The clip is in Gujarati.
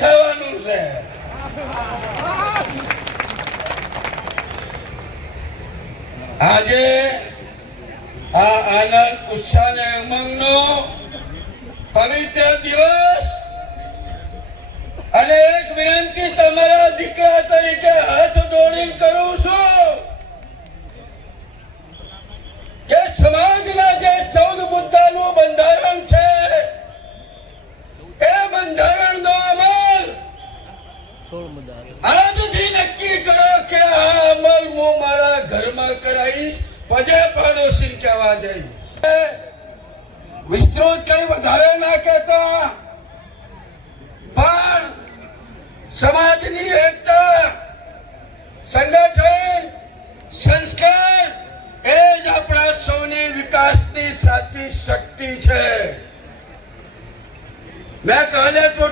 થવાનું છે. આજે આ આનંદ ઉત્સાહ અને ઉમંગનો પવિત્ર દિવસ અને એક વિનંતી તમારા દીકરા તરીકે હાથ જોડીને કરું છું કે સમાજના જે 14 મુદ્દાનું બંધારણ છે એ બંધારણનો અમલ આજથી નક્કી કરો કે આ અમલ હું મારા ઘરમાં કરાવીશ, પછી પાડોશી કહેવા જઈશ. વિસ્તૃત કઈ વધારે ના કહેતા, પણ સમાજની એકતા, સંગઠન, સંસ્કાર એ જ આપણા સૌની વિકાસની સાચી શક્તિ છે. મેં કાલે તો